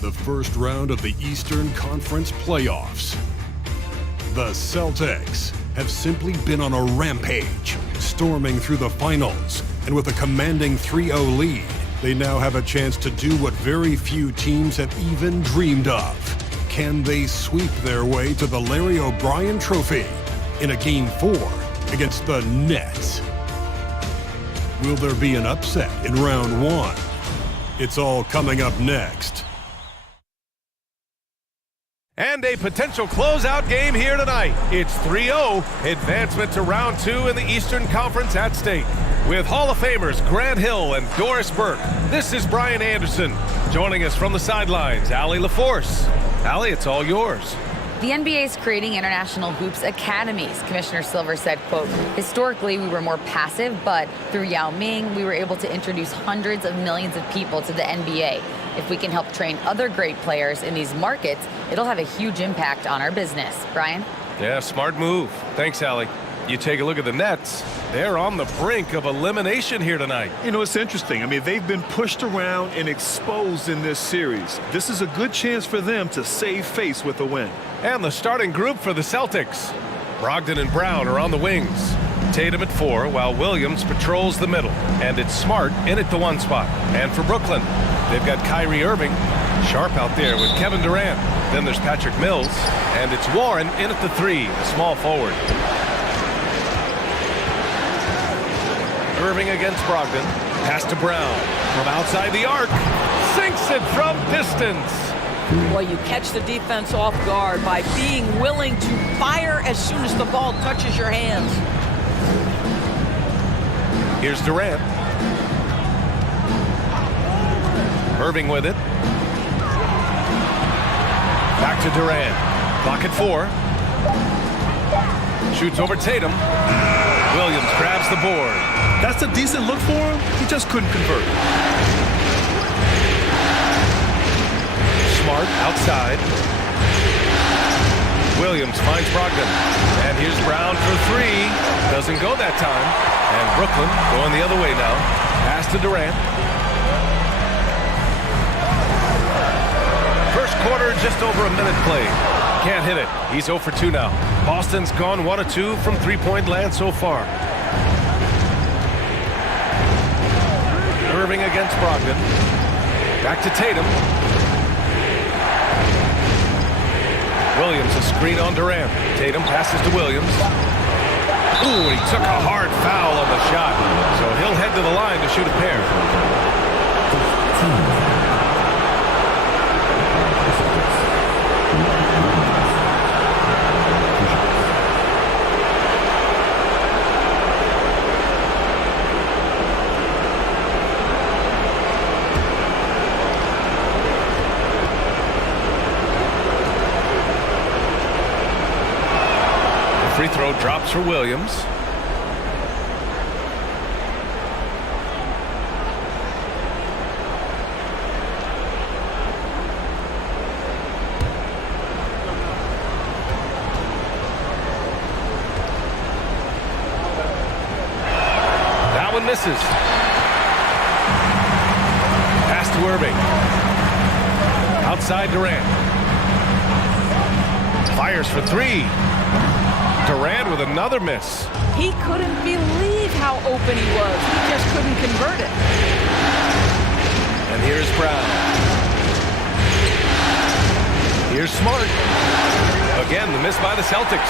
The first round of the Eastern Conference playoffs. The Celtics have simply been on a rampage, storming through the finals, and with a commanding 3-0 lead, they now have a chance to do what very few teams have even dreamed of. Can they sweep their way to the Larry O'Brien Trophy in a Game 4 against the Nets? Will there be an upset in round 1? It's all coming up next. And a potential closeout game here tonight. It's 3-0, advancement to round 2 in the Eastern Conference at stake. With Hall of Famers Grant Hill and Doris Burke, this is Brian Anderson. Joining us from the sidelines, Allie LaForce. Allie, it's all yours. The NBA is creating international hoops academies. Commissioner Silver said, quote, historically, we were more passive, but through Yao Ming, we were able to introduce hundreds of millions of people to the NBA. If we can help train other great players in these markets, it'll have a huge impact on our business. Brian? Yeah, smart move. Thanks, Allie. You take a look at the Nets. They're on the brink of elimination here tonight. You know, it's interesting. I mean, they've been pushed around and exposed in this series. This is a good chance for them to save face with a win. And the starting group for the Celtics. Brogdon and Brown are on the wings. Tatum at 4, while Williams patrols the middle. And it's Smart in at the 1 spot. And for Brooklyn, they've got Kyrie Irving, sharp out there with Kevin Durant. Then there's Patrick Mills, and it's Warren in at the 3, the small forward. Irving against Brogdon. Pass to Brown from outside the arc. Sinks it from distance. Well, you catch the defense off guard by being willing to fire as soon as the ball touches your hands. Here's Durant. Irving with it. Back to Durant. Clock at 4. Shoots over Tatum. Williams grabs the board. That's a decent look for him. He just couldn't convert. Smart outside. Williams finds Brogdon. And here's Brown for 3. Doesn't go that time. And Brooklyn going the other way now. Pass to Durant. First quarter, just over a minute played. Can't hit it. He's 0 for 2 now. Boston's gone 1 of 2 from three-point land so far. Irving against Brogdon. Back to Tatum. Williams, a screen on Durant. Tatum passes to Williams. Ooh, he took a hard foul on the shot. So he'll head to the line to shoot a pair. Free throw drops for Williams. That one misses. Pass to Irving. Outside Durant. Fires for 3. Durant with another miss. He couldn't believe how open he was. He just couldn't convert it. And here's Brown. Here's Smart. Again, the miss by the Celtics.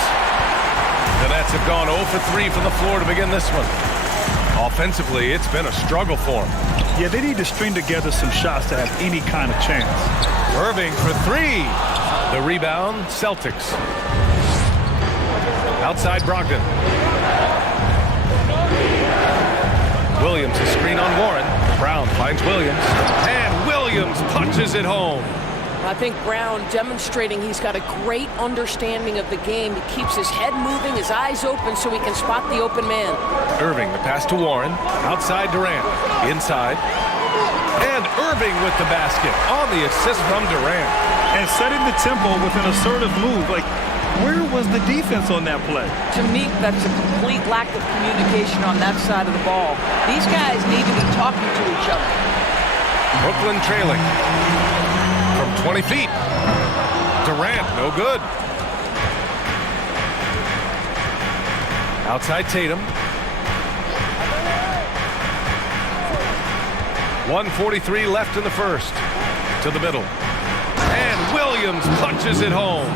The Nets have gone 0 for 3 from the floor to begin this one. Offensively, it's been a struggle for them. Yeah, they need to string together some shots to have any kind of chance. Irving for 3. The rebound, Celtics. Outside Brogdon. Williams, a screen on Warren. Brown finds Williams. And Williams punches it home. I think Brown demonstrating he's got a great understanding of the game. He keeps his head moving, his eyes open so he can spot the open man. Irving, the pass to Warren. Outside Durant. Inside. And Irving with the basket on the assist from Durant. And setting the tempo with an assertive move. Like, Where was the defense on that play? To me, that's a complete lack of communication on that side of the ball. These guys need to be talking to each other. Brooklyn trailing from 20 feet. Durant, no good. Outside Tatum. 1:43 left in the first. To the middle. And Williams punches it home.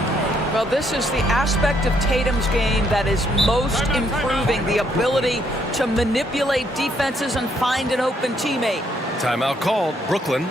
Well, this is the aspect of Tatum's game that is most improving, the ability to manipulate defenses and find an open teammate. Timeout called. Brooklyn.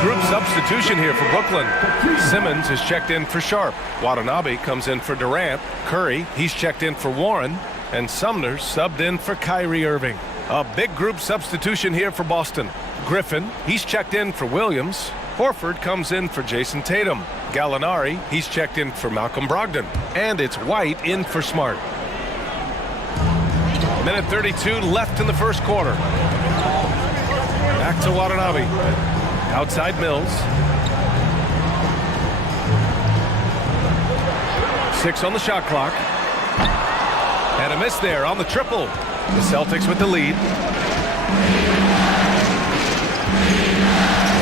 Group substitution here for Brooklyn. Simmons is checked in for Sharp. Watanabe comes in for Durant. Curry, he's checked in for Warren. And Sumner subbed in for Kyrie Irving. A big group substitution here for Boston. Griffin, he's checked in for Williams. Horford comes in for Jason Tatum. Gallinari, he's checked in for Malcolm Brogdon. And it's White in for Smart. Minute 32 left in the first quarter. Back to Watanabe. Outside Mills. 6 on the shot clock. And a miss there on the triple. The Celtics with the lead.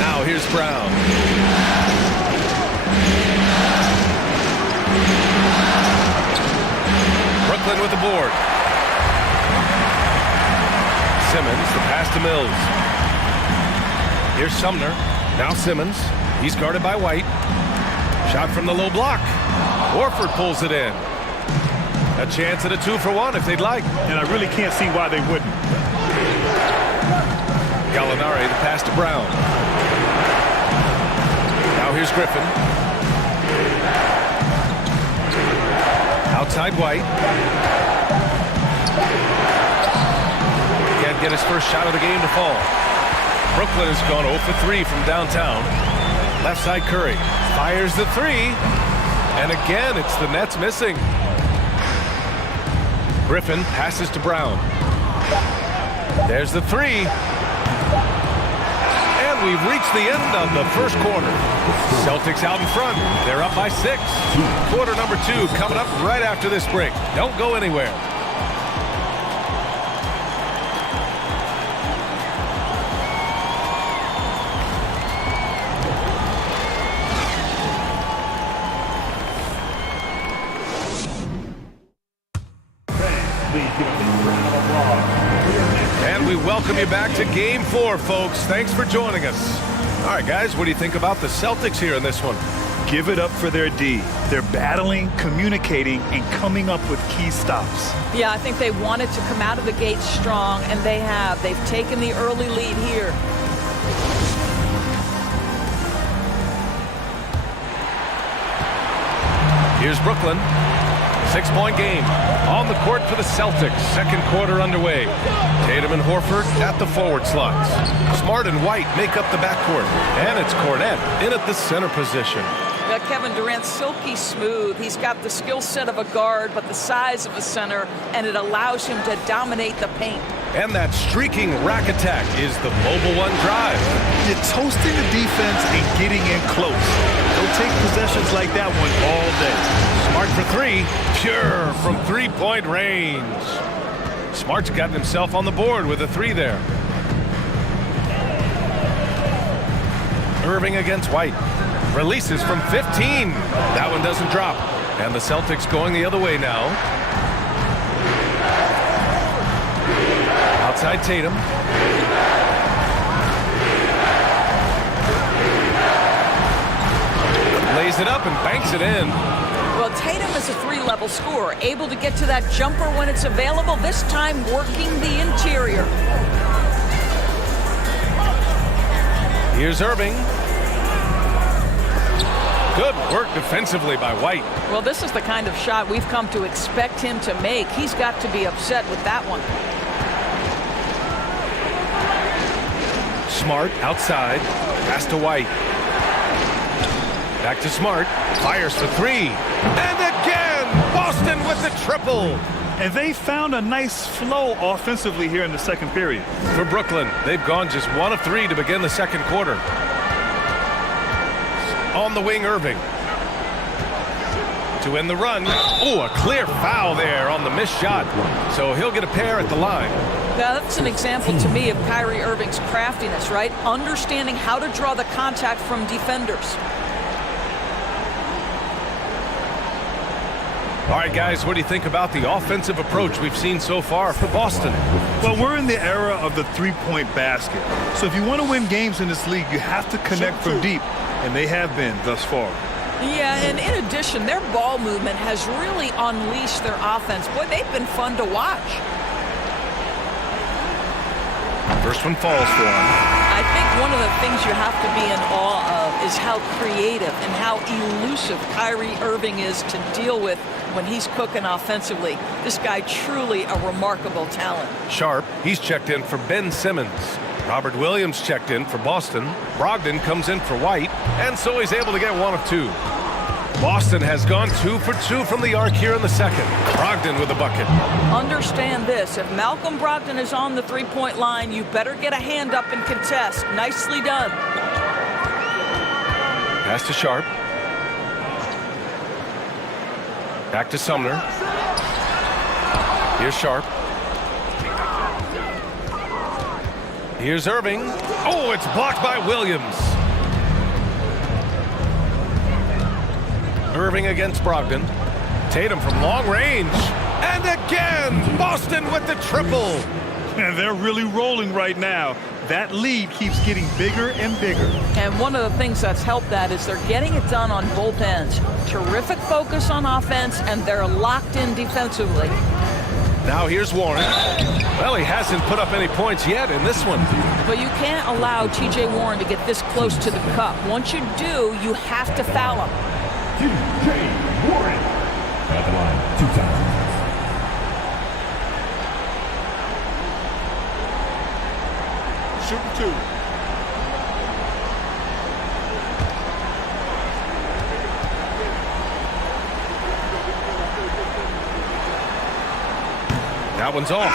Now here's Brown. Brooklyn with the board. Simmons, the pass to Mills. Here's Sumner. Now Simmons. He's guarded by White. Shot from the low block. Horford pulls it in. A chance at a 2-for-1 if they'd like. And I really can't see why they wouldn't. Gallinari, the pass to Brown. Now here's Griffin. Outside White. Can't get his first shot of the game to fall. Brooklyn has gone 0 for 3 from downtown. Left side Curry fires the 3. And again, it's the Nets missing. Griffin passes to Brown. There's the 3. And we've reached the end of the first quarter. Celtics out in front. They're up by 6. Quarter number 2 coming up right after this break. Don't go anywhere. And we welcome you back to Game 4, folks. Thanks for joining us. All right, guys, what do you think about the Celtics here in this one? Give it up for their D. They're battling, communicating, and coming up with key stops. Yeah, I think they wanted to come out of the gate strong, and they have. They've taken the early lead here. Here's Brooklyn. 6-point game on the court for the Celtics. Second quarter underway. Tatum and Horford at the forward slots. Smart and White make up the backcourt. And it's Cornette in at the center position. Kevin Durant, silky smooth. He's got the skill set of a guard, but the size of a center, and it allows him to dominate the paint. And that streaking rack attack is the Mobile One drive. You're toasting the defense and getting in close. They'll take possessions like that one all day. Smart for three. Pure from three-point range. Smart's gotten himself on the board with a three there. Irving against White. Releases from 15. That one doesn't drop. And the Celtics going the other way now. Outside Tatum. Lays it up and banks it in. Well, Tatum is a three-level scorer, able to get to that jumper when it's available, this time working the interior. Here's Irving. Good work defensively by White. Well, this is the kind of shot we've come to expect him to make. He's got to be upset with that one. Smart outside. Pass to White. Back to Smart. Fires for three. And again, Boston with the triple. And they found a nice flow offensively here in the second period. For Brooklyn, they've gone just 1 of 3 to begin the second quarter. On the wing, Irving. To end the run. Oh, a clear foul there on the missed shot. So he'll get a pair at the line. Now, that's an example to me of Kyrie Irving's craftiness, right? Understanding how to draw the contact from defenders. All right, guys, what do you think about the offensive approach we've seen so far for Boston? Well, we're in the era of the three-point basket. So if you want to win games in this league, you have to connect from deep. And they have been thus far. Yeah, and in addition, their ball movement has really unleashed their offense. Boy, they've been fun to watch. First one falls for him. I think one of the things you have to be in awe of is how creative and how elusive Kyrie Irving is to deal with when he's cooking offensively. This guy truly a remarkable talent. Sharp, he's checked in for Ben Simmons. Robert Williams checked in for Boston. Brogdon comes in for White, and so he's able to get 1 of 2. Boston has gone 2 for 2 from the arc here in the second. Brogdon with a bucket. Understand this, if Malcolm Brogdon is on the three-point line, you better get a hand up and contest. Nicely done. Pass to Sharp. Back to Sumner. Here's Sharp. Here's Irving. Oh, it's blocked by Williams. Irving against Brogdon. Tatum from long range. And again, Boston with the triple. And they're really rolling right now. That lead keeps getting bigger and bigger. And one of the things that's helped that is they're getting it done on both ends. Terrific focus on offense, and they're locked in defensively. Now here's Warren. Well, he hasn't put up any points yet in this one. But you can't allow T.J. Warren to get this close to the cup. Once you do, you have to foul him. T.J. Warren at the line, 2 times. Shooting 2. That one's off.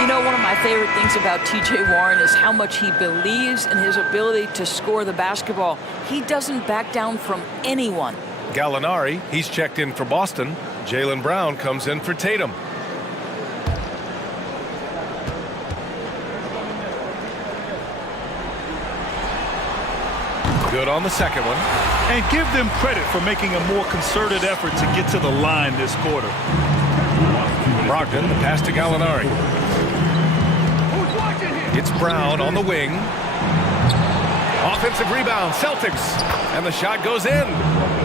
You know, one of my favorite things about T.J. Warren is how much he believes in his ability to score the basketball. He doesn't back down from anyone. Gallinari, he's checked in for Boston. Jaylen Brown comes in for Tatum. Good on the second one. And give them credit for making a more concerted effort to get to the line this quarter. Brogdon, the pass to Gallinari. It's Brown on the wing. Offensive rebound, Celtics. And the shot goes in.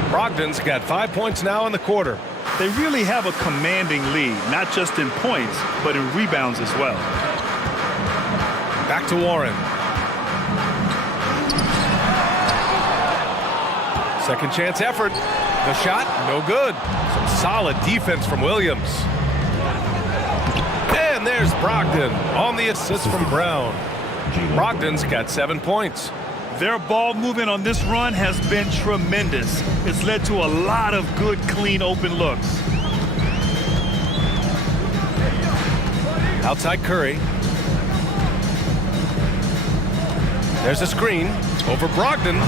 Brogdon's got 5 points now in the quarter. They really have a commanding lead, not just in points, but in rebounds as well. Back to Warren. Second chance effort. The shot, no good. Some solid defense from Williams. And there's Brogdon on the assist from Brown. Brogdon's got 7 points. Their ball movement on this run has been tremendous. It's led to a lot of good, clean, open looks. Outside Curry. There's a screen over Brogdon.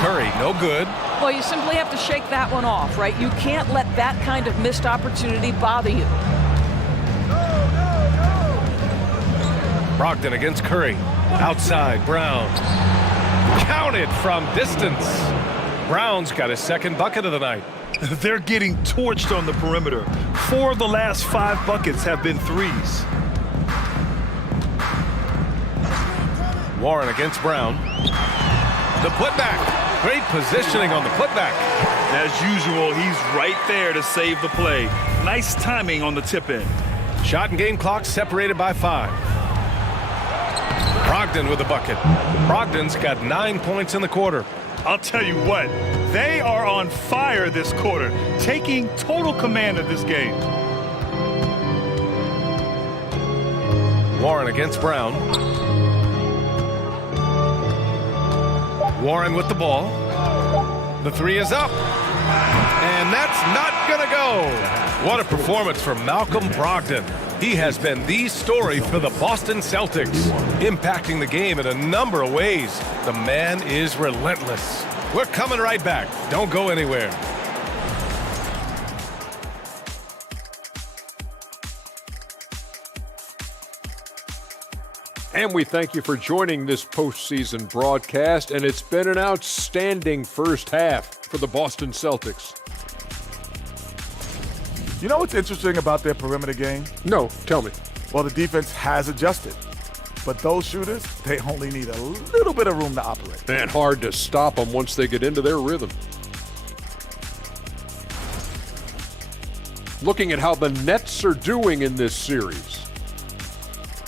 Curry, no good. Well, you simply have to shake that one off, right? You can't let that kind of missed opportunity bother you. Brogdon against Curry. Outside, Brown. Counted from distance. Brown's got his second bucket of the night. They're getting torched on the perimeter. 4 of the last 5 buckets have been threes. Warren against Brown. The putback. Great positioning on the putback. As usual, he's right there to save the play. Nice timing on the tip-in. Shot and game clock separated by 5. Brogdon with a bucket. Brogdon's got 9 points in the quarter. I'll tell you what, they are on fire this quarter, taking total command of this game. Warren against Brown. Warren with the ball. The three is up. And that's not gonna go. What a performance from Malcolm Brogdon. He has been the story for the Boston Celtics, impacting the game in a number of ways. The man is relentless. We're coming right back. Don't go anywhere. And we thank you for joining this postseason broadcast, and it's been an outstanding first half for the Boston Celtics. You know what's interesting about their perimeter game? No, tell me. Well, the defense has adjusted. But those shooters, they only need a little bit of room to operate. And hard to stop them once they get into their rhythm. Looking at how the Nets are doing in this series.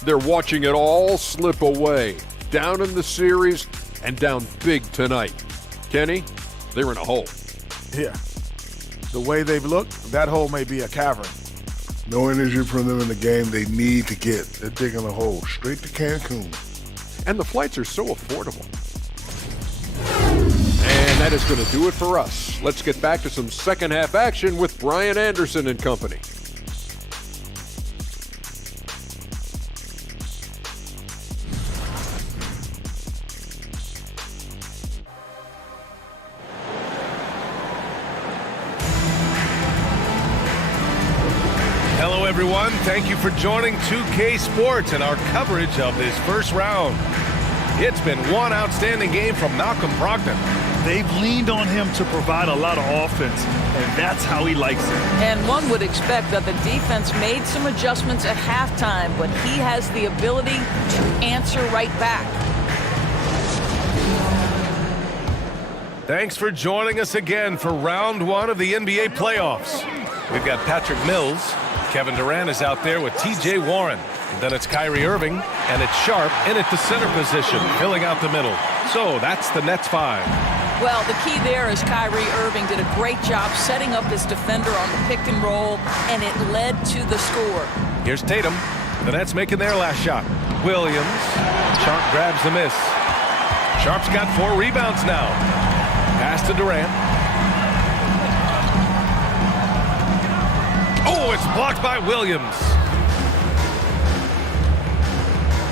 They're watching it all slip away. Down in the series and down big tonight. Kenny, they're in a hole. Yeah. The way they've looked, that hole may be a cavern. No energy from them in the game they need to get. They're digging a hole straight to Cancun. And the flights are so affordable. And that is going to do it for us. Let's get back to some second half action with Brian Anderson and company. Hello, everyone. Thank you for joining 2K Sports and our coverage of this first round. It's been one outstanding game from Malcolm Brogdon. They've leaned on him to provide a lot of offense, and that's how he likes it. And one would expect that the defense made some adjustments at halftime, but he has the ability to answer right back. Thanks for joining us again for round one of the NBA playoffs. We've got Patrick Mills. Kevin Durant is out there with T.J. Warren. And then it's Kyrie Irving, and it's Sharp in at the center position, filling out the middle. So that's the Nets 5. Well, the key there is Kyrie Irving did a great job setting up his defender on the pick and roll, and it led to the score. Here's Tatum. The Nets making their last shot. Williams. Sharp grabs the miss. Sharp's got 4 rebounds now. Pass to Durant. Oh, it's blocked by Williams.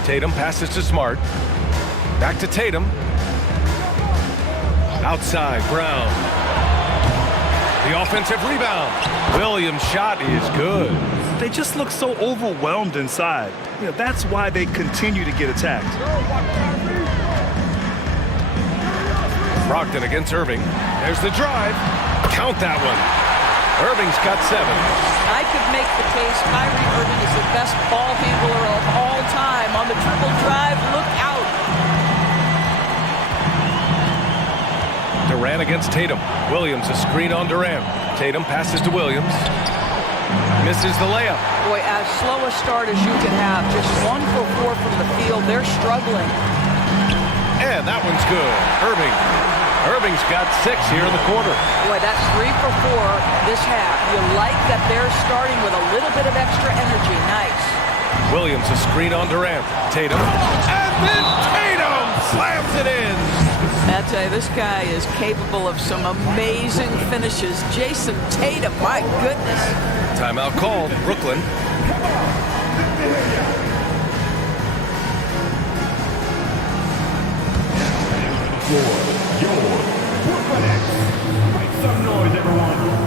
Tatum passes to Smart. Back to Tatum. Outside, Brown. The offensive rebound. Williams' shot is good. They just look so overwhelmed inside. You know, that's why they continue to get attacked. Brogdon against Irving. There's the drive. Count that one. Irving's got 7. I could make the case Kyrie Irving is the best ball handler of all time. On the triple drive, look out. Durant against Tatum. Williams a screen on Durant. Tatum passes to Williams. Misses the layup. Boy, as slow a start as you can have. Just 1 for 4 from the field. They're struggling. And that one's good. Irving's got 6 here in the quarter. Boy, that's 3 for 4 this half. You like that they're starting with a little bit of extra energy. Nice. Williams a screen on Durant. Tatum. And then Tatum slams it in. I tell you, this guy is capable of some amazing finishes. Jason Tatum, my goodness. Timeout called. Brooklyn. for your Brooklyn Nets. Make some noise, everyone.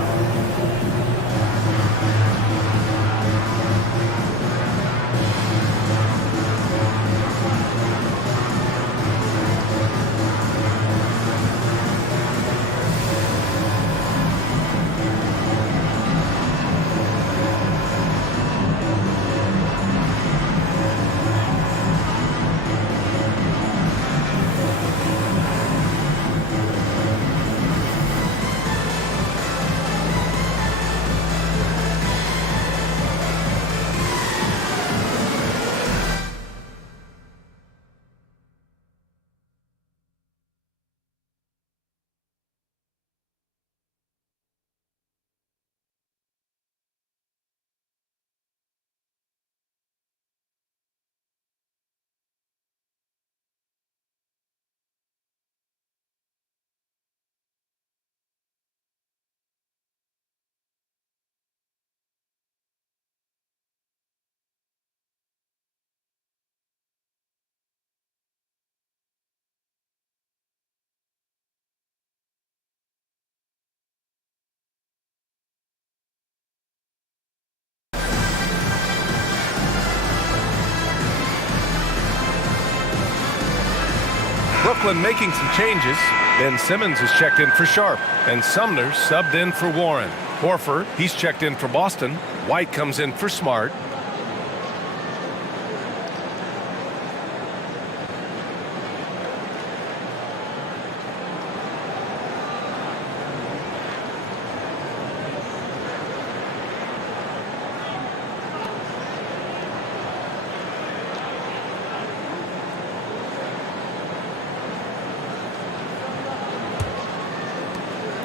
Brooklyn making some changes. Ben Simmons is checked in for Sharp, and Sumner subbed in for Warren. Horford, he's checked in for Boston. White comes in for Smart.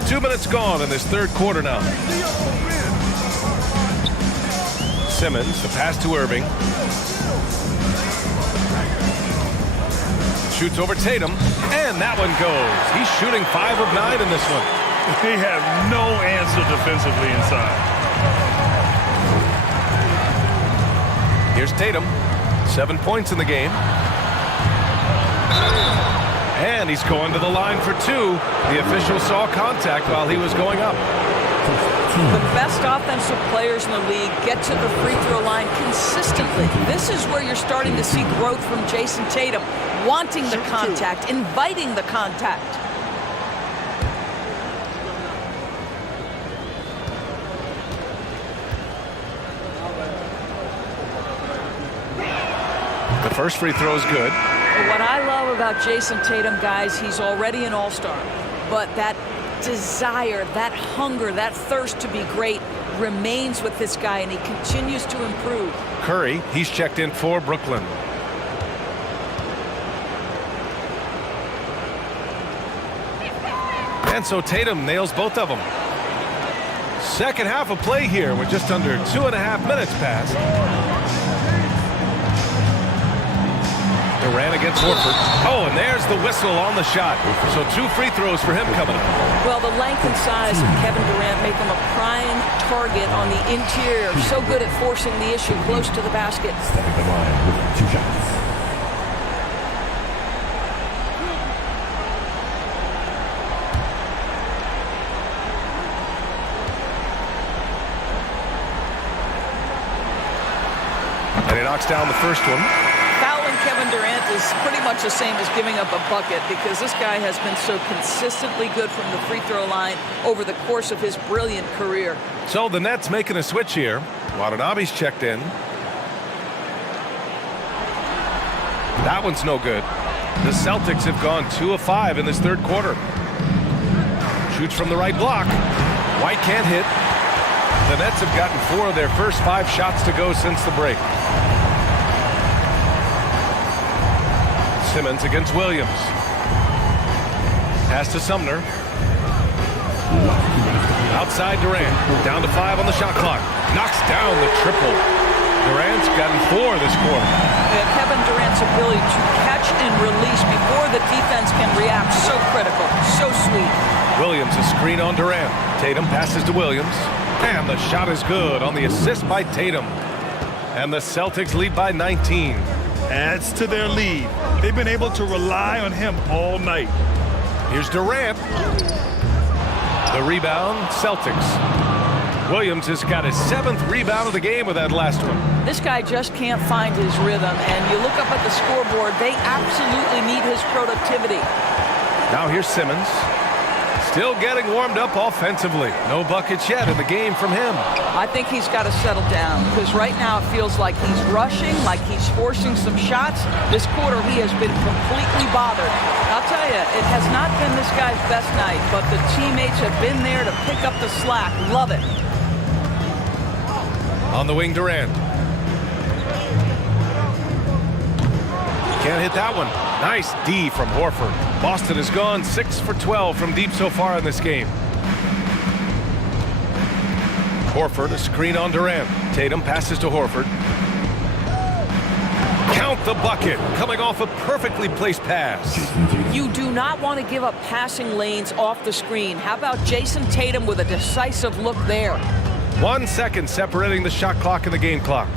Two minutes gone in this third quarter now. Simmons, the pass to Irving. Shoots over Tatum, and that one goes. He's shooting 5 of 9 in this one. They have no answer defensively inside. Here's Tatum, 7 points in the game. And he's going to the line for 2. The official saw contact while he was going up. The best offensive players in the league get to the free throw line consistently. This is where you're starting to see growth from Jason Tatum, wanting the contact, inviting the contact. The first free throw is good. What I love about Jason Tatum, guys, he's already an all-star. But that desire, that hunger, that thirst to be great remains with this guy, and he continues to improve. Curry, he's checked in for Brooklyn. And so Tatum nails both of them. Second half of play here with just under 2.5 minutes passed. Durant against Horford. Oh, and there's the whistle on the shot. So 2 free throws for him coming up. Well, the length and size of Kevin Durant make him a prime target on the interior. So good at forcing the issue close to the basket. Stepping the line with 2 shots. And he knocks down the first one. Fouling Kevin Durant is pretty much the same as giving up a bucket, because this guy has been so consistently good from the free throw line over the course of his brilliant career. So the Nets making a switch here. Watanabe's checked in. That one's no good. The Celtics have gone 2 of 5 in this third quarter. Shoots from the right block. White can't hit. The Nets have gotten 4 of their first 5 shots to go since the break. Simmons against Williams. Pass to Sumner. Outside Durant. Down to 5 on the shot clock. Knocks down the triple. Durant's gotten 4 this quarter. Kevin Durant's ability to catch and release before the defense can react, so critical, so sweet. Williams a screen on Durant. Tatum passes to Williams. And the shot is good on the assist by Tatum. And the Celtics lead by 19. Adds to their lead. They've been able to rely on him all night. Here's Durant. The rebound, Celtics. Williams has got his 7th rebound of the game with that last one. This guy just can't find his rhythm, and you look up at the scoreboard, they absolutely need his productivity. Now here's Simmons. Still getting warmed up offensively. No buckets yet in the game from him. I think he's got to settle down, because right now it feels like he's rushing, like he's forcing some shots. This quarter he has been completely bothered. I'll tell you, it has not been this guy's best night, but the teammates have been there to pick up the slack. Love it. On the wing, Durant. Can't hit that one. Nice D from Horford. Boston has gone 6 for 12 from deep so far in this game. Horford, a screen on Durant. Tatum passes to Horford. Count the bucket, coming off a perfectly placed pass. You do not want to give up passing lanes off the screen. How about Jason Tatum with a decisive look there? 1 second separating the shot clock and the game clock.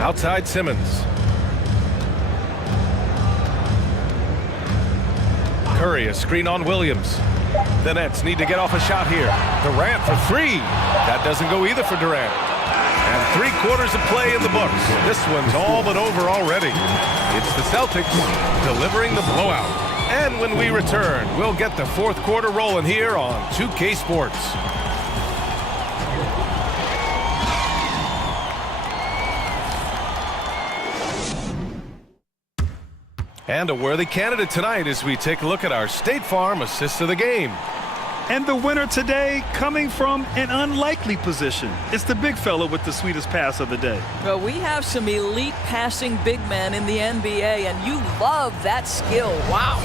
Outside Simmons. Curry, a screen on Williams. The Nets need to get off a shot here. Durant for 3. That doesn't go either for Durant. And 3/4 of play in the books. This one's all but over already. It's the Celtics delivering the blowout. And when we return, we'll get the 4th quarter rolling here on 2K Sports. And a worthy candidate tonight as we take a look at our State Farm assist of the game. And the winner today coming from an unlikely position. It's the big fella with the sweetest pass of the day. Well, we have some elite passing big men in the NBA, and you love that skill. Wow.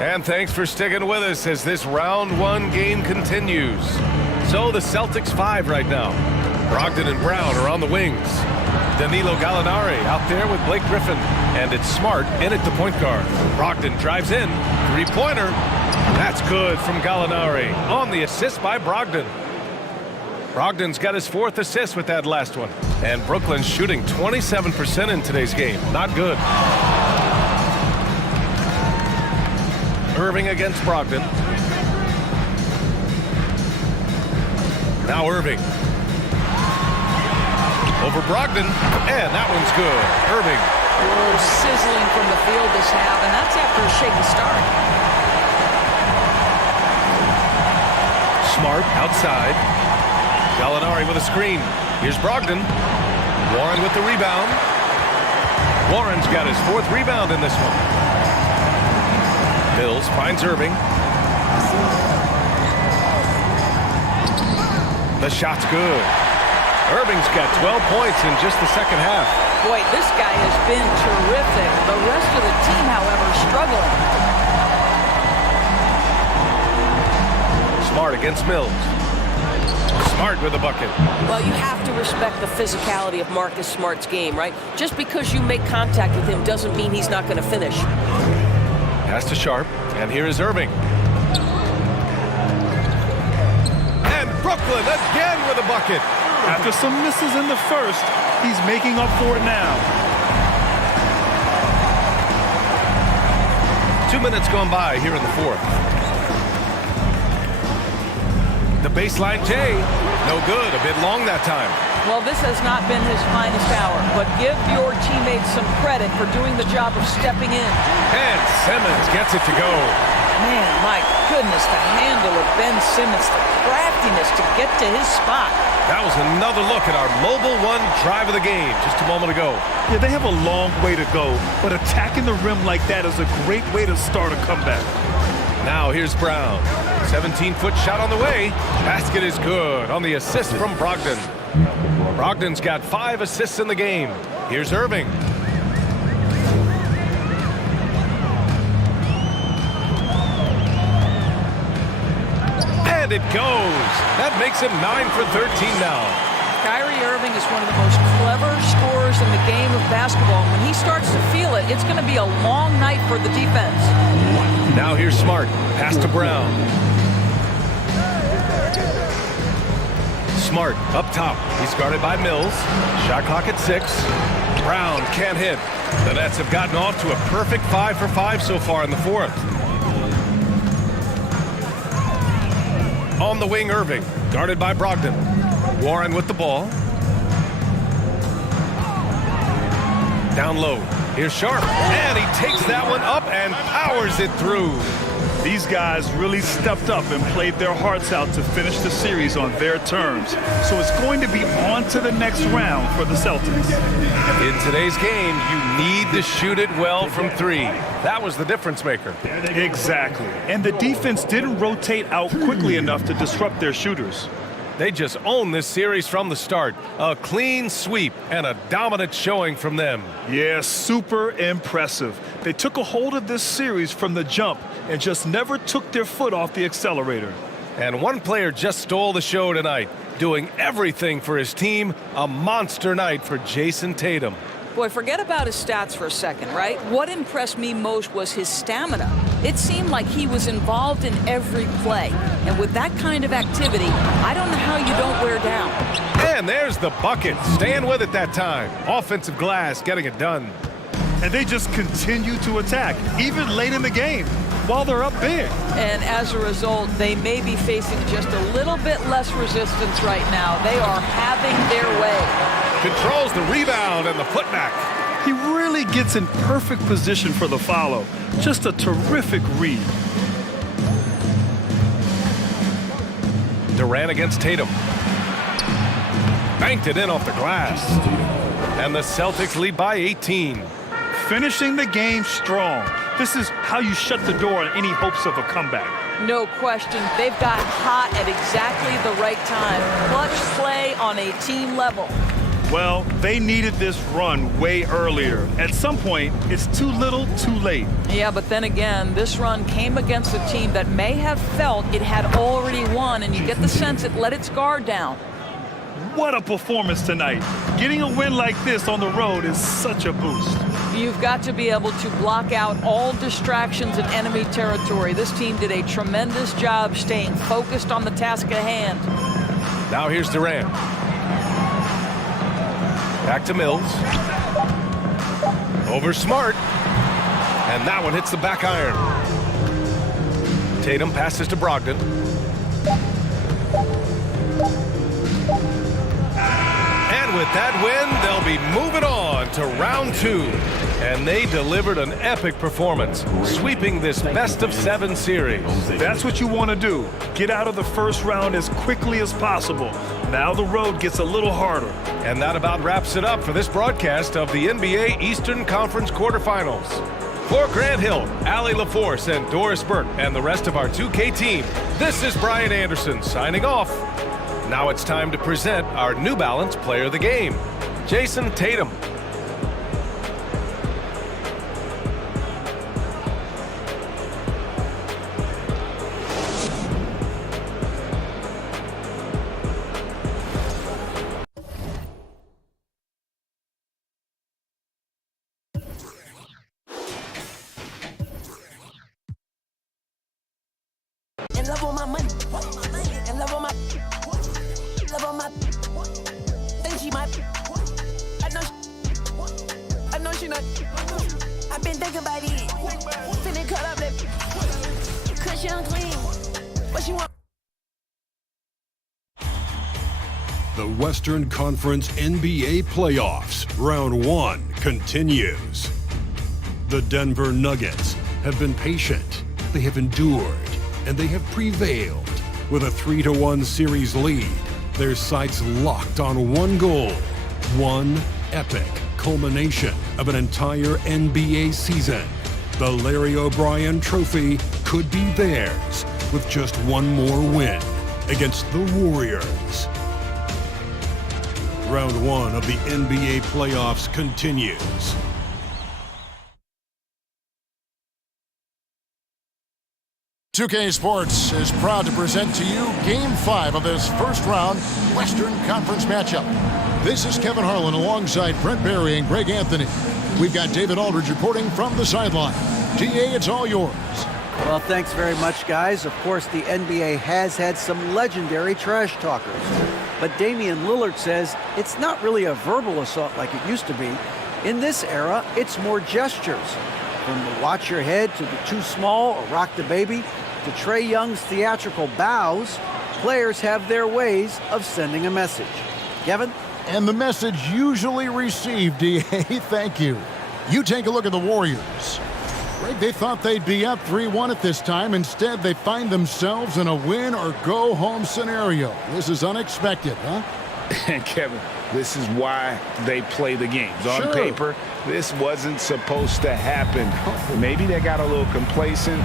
And thanks for sticking with us as this round 1 game continues. So the Celtics 5 right now. Brogdon and Brown are on the wings. Danilo Gallinari out there with Blake Griffin. And it's Smart in at the point guard. Brogdon drives in. 3-pointer. That's good from Gallinari on the assist by Brogdon. Brogdon's got his 4th assist with that last one. And Brooklyn's shooting 27% in today's game. Not good. Irving against Brogdon. Now Irving. Over Brogdon, and that one's good. Irving. Oh, sizzling from the field this half, and that's after a shaky start. Smart outside. Gallinari with a screen. Here's Brogdon. Warren with the rebound. Warren's got his 4th rebound in this one. Mills finds Irving. The shot's good. Irving's got 12 points in just the second half. Boy, this guy has been terrific. The rest of the team, however, struggling. Smart against Mills. Smart with a bucket. Well, you have to respect the physicality of Marcus Smart's game, right? Just because you make contact with him doesn't mean he's not going to finish. Pass to Sharp, and here is Irving. And Brooklyn again with a bucket. After some misses in the first, he's making up for it now. 2 minutes gone by here in the 4th. The baseline J, no good, a bit long that time. Well, this has not been his finest hour, but give your teammates some credit for doing the job of stepping in. And Simmons gets it to go. Man, my goodness, the handle of Ben Simmons, the craftiness to get to his spot. That was another look at our Mobile One drive of the game just a moment ago. Yeah, they have a long way to go, but attacking the rim like that is a great way to start a comeback. Now here's Brown. 17-foot shot on the way. Basket is good on the assist from Brogdon. Brogdon's got 5 assists in the game. Here's Irving. And it goes. That makes him 9 for 13 now. Kyrie Irving is one of the most clever scorers in the game of basketball. When he starts to feel it, it's going to be a long night for the defense. Now here's Smart. Pass to Brown. Smart up top. He's guarded by Mills. Shot clock at 6. Brown can't hit. The Nets have gotten off to a perfect 5 for 5 so far in the fourth. On the wing, Irving, guarded by Brogdon. Warren with the ball. Down low. Here's Sharp, and he takes that one up and powers it through. These guys really stepped up and played their hearts out to finish the series on their terms. So it's going to be on to the next round for the Celtics. In today's game, you need to shoot it well from 3. That was the difference maker. Exactly. And the defense didn't rotate out quickly enough to disrupt their shooters. They just own this series from the start. A clean sweep and a dominant showing from them. Yeah, super impressive. They took a hold of this series from the jump and just never took their foot off the accelerator. And one player just stole the show tonight, doing everything for his team. A monster night for Jason Tatum. Boy, forget about his stats for a second, right? What impressed me most was his stamina. It seemed like he was involved in every play. And with that kind of activity, I don't know how you don't wear down. And there's the bucket. Staying with it that time. Offensive glass, getting it done. And they just continue to attack, even late in the game, while they're up big. And as a result, they may be facing just a little bit less resistance right now. They are having their way. Controls the rebound and the putback. He really gets in perfect position for the follow. Just a terrific read. Durant against Tatum. Banked it in off the glass. And the Celtics lead by 18. Finishing the game strong. This is how you shut the door on any hopes of a comeback. No question. They've got hot at exactly the right time. Clutch play on a team level. Well, they needed this run way earlier. At some point, it's too little, too late. Yeah, but then again, this run came against a team that may have felt it had already won, and you get the sense it let its guard down. What a performance tonight. Getting a win like this on the road is such a boost. You've got to be able to block out all distractions in enemy territory. This team did a tremendous job staying focused on the task at hand. Now here's Durant. Back to Mills. Over Smart. And that one hits the back iron. Tatum passes to Brogdon. And with that win, they'll be moving on to round 2. And they delivered an epic performance, sweeping this best-of-7 series. That's what you want to do. Get out of the first round as quickly as possible. Now the road gets a little harder. And that about wraps it up for this broadcast of the NBA Eastern Conference quarterfinals. For Grant Hill, Allie LaForce, and Doris Burke, and the rest of our 2K team, this is Brian Anderson signing off. Now it's time to present our New Balance Player of the Game, Jason Tatum. Love on my money, and love on my, think she might, I know she not, I've been thinking about it, finna cut up that, cause she unclean, what she want. The Western Conference NBA Playoffs, Round 1 continues. The Denver Nuggets have been patient, they have endured, and they have prevailed. With a 3-1 series lead, their sights locked on one goal, one epic culmination of an entire NBA season. The Larry O'Brien Trophy could be theirs with just one more win against the Warriors. Round 1 of the NBA playoffs continues. "2K Sports is proud to present to you Game 5 of this first-round Western Conference matchup. This is Kevin Harlan alongside Brent Barry and Greg Anthony. We've got David Aldridge reporting from the sideline. GA, it's all yours. Well, thanks very much, guys. Of course, the NBA has had some legendary trash talkers. But Damian Lillard says it's not really a verbal assault like it used to be. In this era, it's more gestures. From the watch your head to the too small or rock the baby to Trae Young's theatrical bows, players have their ways of sending a message. Kevin? And the message usually received, DA, thank you. You take a look at the Warriors. Greg, they thought they'd be up 3-1 at this time. Instead, they find themselves in a win-or-go-home scenario. This is unexpected, huh? And Kevin, this is why they play the games. On Sure. paper, this wasn't supposed to happen. Maybe they got a little complacent.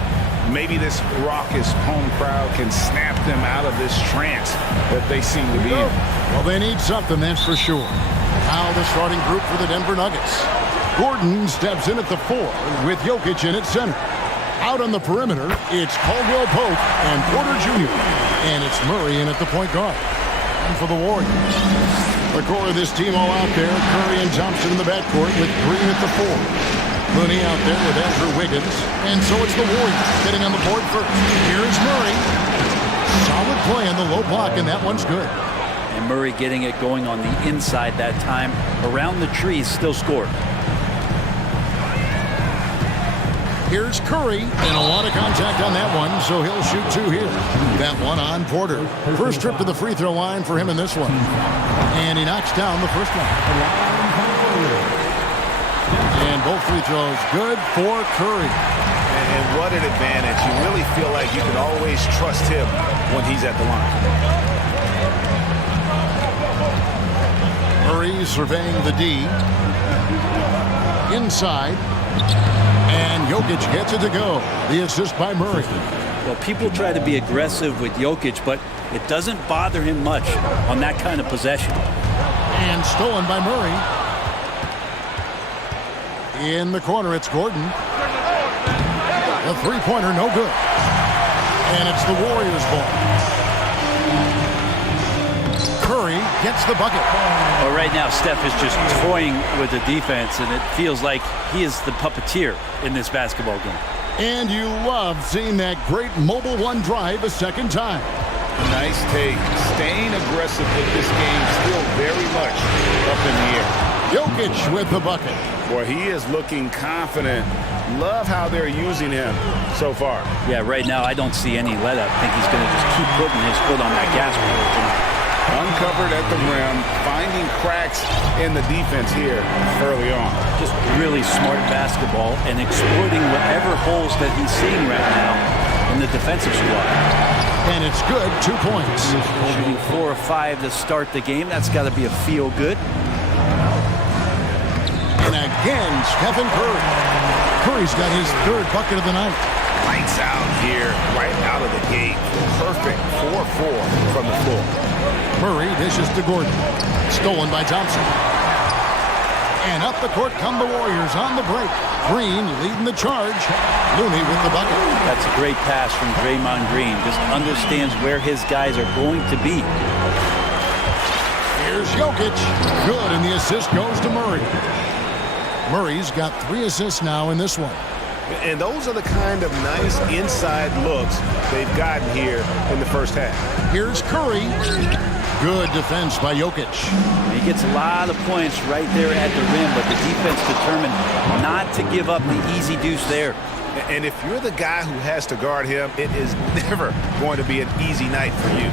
Maybe this raucous home crowd can snap them out of this trance that they seem to be in. Well, they need something, that's for sure. Now the starting group for the Denver Nuggets. Gordon steps in at the 4 with Jokic in at center. Out on the perimeter, it's Caldwell Pope and Porter Jr. And it's Murray in at the point guard. And for the Warriors, the core of this team all out there. Curry and Thompson in the backcourt with Green at the 4. Looney out there with Andrew Wiggins. And so it's the Warriors getting on the board first. Here's Murray. Solid play in the low block, and that one's good. And Murray getting it going on the inside that time. Around the trees, still scored. Here's Curry, and a lot of contact on that one, so he'll shoot 2 here. That one on Porter. First trip to the free throw line for him in this one. And he knocks down the first one. And both free throws good for Curry. And what an advantage. You really feel like you can always trust him when he's at the line. Murray surveying the D. Inside. And Jokic gets it to go. The assist by Murray. Well, people try to be aggressive with Jokic, but it doesn't bother him much on that kind of possession. And stolen by Murray. In the corner, it's Gordon. The three-pointer, no good. And it's the Warriors' ball. Curry gets the bucket. Well, right now, Steph is just toying with the defense, and it feels like he is the puppeteer in this basketball game. And you love seeing that great mobile one drive a second time. Nice take. Staying aggressive with this game, still very much up in the air. Jokic with the bucket. Boy, he is looking confident. Love how they're using him so far. Yeah, right now I don't see any let up. I think he's going to just keep putting his foot on that gas pedal tonight. Uncovered at the rim, finding cracks in the defense here early on. Just really smart basketball and exploiting whatever holes that he's seeing right now in the defensive squad. And it's good, 2 points. Shooting 4 or 5 to start the game. That's got to be a feel good. And again, Stephen Curry. Curry's got his 3rd bucket of the night. Lights out here, right out of the gate. Perfect 4-4 from the floor. Murray dishes to Gordon. Stolen by Thompson. And up the court come the Warriors on the break. Green leading the charge. Looney with the bucket. That's a great pass from Draymond Green. Just understands where his guys are going to be. Here's Jokic. Good, and the assist goes to Murray. Murray's got 3 assists now in this one. And those are the kind of nice inside looks they've gotten here in the first half. Here's Curry. Good defense by Jokic. He gets a lot of points right there at the rim, but the defense determined not to give up the easy deuce there. And if you're the guy who has to guard him, it is never going to be an easy night for you.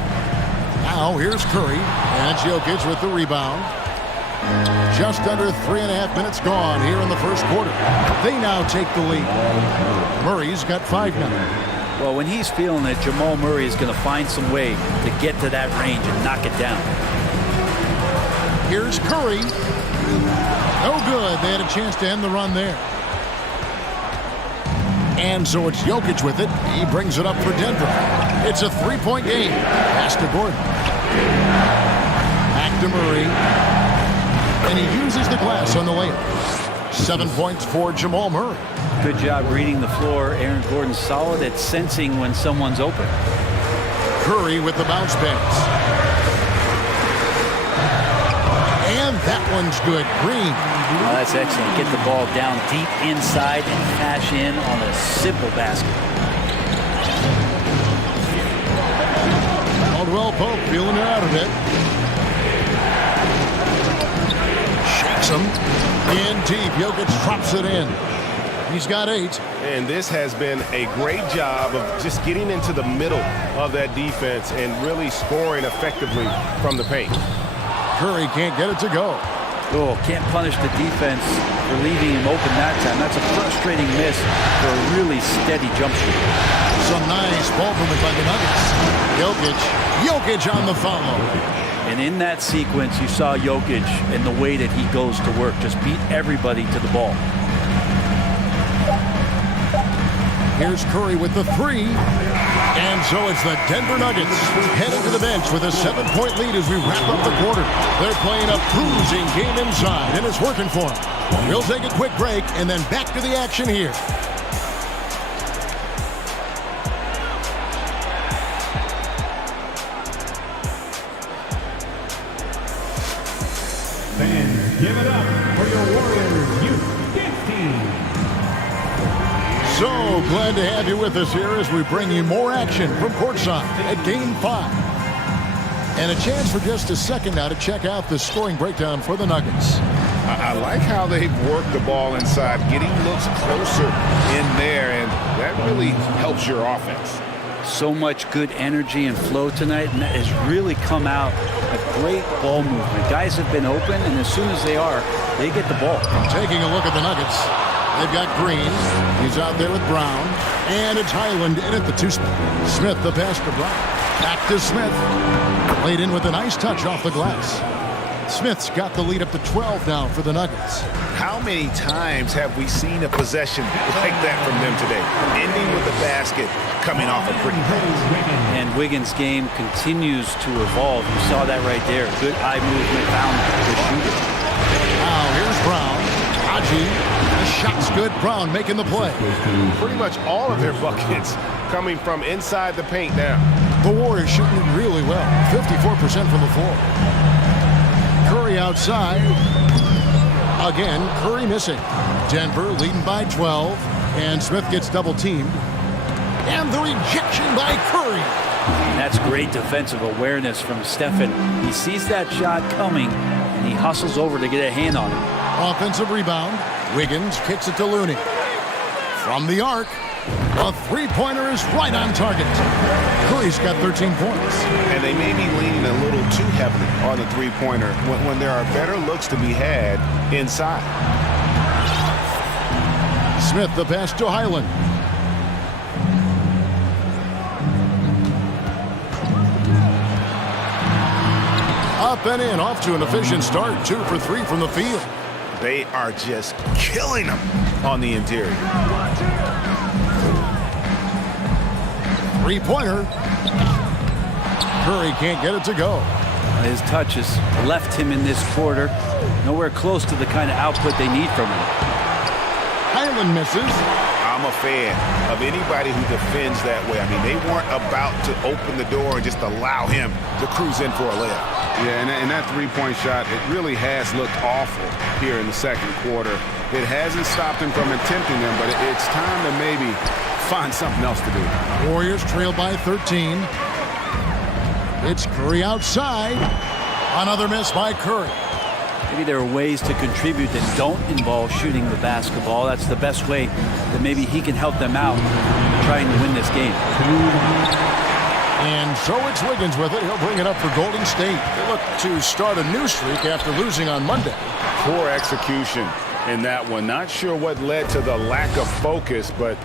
Now here's Curry. And it's Jokic with the rebound. Just under 3.5 minutes gone here in the first quarter. They now take the lead. Murray's got 5 now. Well, when he's feeling it, Jamal Murray is going to find some way to get to that range and knock it down. Here's Curry. No good. They had a chance to end the run there. And so it's Jokic with it. He brings it up for Denver. It's a 3-point game. Pass to Gordon. Back to Murray. And he uses the glass on the layup. 7 points for Jamal Murray. Good job reading the floor. Aaron Gordon's solid at sensing when someone's open. Curry with the bounce pass. And that one's good. Green. Oh, that's excellent. Get the ball down deep inside and cash in on a simple basket. Caldwell Pope feeling it out of it. Newsom. In deep. Jokic drops it in. He's got 8. And this has been a great job of just getting into the middle of that defense and really scoring effectively from the paint. Curry can't get it to go. Oh, can't punish the defense for leaving him open that time. That's a frustrating miss for a really steady jump shot. Some nice ball movement by the Nuggets. Jokic on the follow. And in that sequence, you saw Jokic and the way that he goes to work. Just beat everybody to the ball. Here's Curry with the 3. And so it's the Denver Nuggets heading to the bench with a 7-point lead as we wrap up the quarter. They're playing a cruising game inside, and it's working for them. We'll take a quick break and then back to the action here. Fans, give it up for your Warriors Youth Dance Team. So glad to have you with us here as we bring you more action from courtside at Game 5. And a chance for just a second now to check out the scoring breakdown for the Nuggets. I like how they've worked the ball inside, getting looks closer in there, and that really helps your offense. So much good energy and flow tonight, and that has really come out of great ball movement. Guys have been open, and as soon as they are, they get the ball. Taking a look at the Nuggets. They've got Green. He's out there with Brown. And it's Highland in at the 2 spot. Smith the pass to Brown. Back to Smith. Laid in with a nice touch off the glass. Smith's got the lead up to 12 now for the Nuggets. How many times have we seen a possession like that from them today? Ending with the basket, coming off a pretty pass. And Wiggins' game continues to evolve. You saw that right there. Good eye movement, found the shooter. Now here's Brown. Haji. The shot's good. Brown making the play. Pretty much all of their buckets coming from inside the paint now. The Warriors shooting it really well. 54% from the floor. Curry outside. Again, Curry missing. Denver leading by 12. And Smith gets double teamed. And the rejection by Curry. That's great defensive awareness from Stephen. He sees that shot coming, and he hustles over to get a hand on it. Offensive rebound. Wiggins kicks it to Looney. From the arc, a 3-pointer is right on target. Curry's got 13 points. And they may be leaning a little too heavily on the 3-pointer when there are better looks to be had inside. Smith the pass to Highland. Up and in, off to an efficient start. 2 for 3 from the field. They are just killing them on the interior. 3-pointer. Curry can't get it to go. His touches left him in this quarter. Nowhere close to the kind of output they need from him. Highland misses. I'm a fan of anybody who defends that way. I mean, they weren't about to open the door and just allow him to cruise in for a layup. Yeah, and that 3-point shot, it really has looked awful here in the second quarter. It hasn't stopped him from attempting them, but it's time to maybe find something else to do. Warriors trail by 13. It's Curry outside. Another miss by Curry. Maybe there are ways to contribute that don't involve shooting the basketball. That's the best way that maybe he can help them out trying to win this game. And so it's Wiggins with it. He'll bring it up for Golden State. They look to start a new streak after losing on Monday. Poor execution in that one. Not sure what led to the lack of focus, but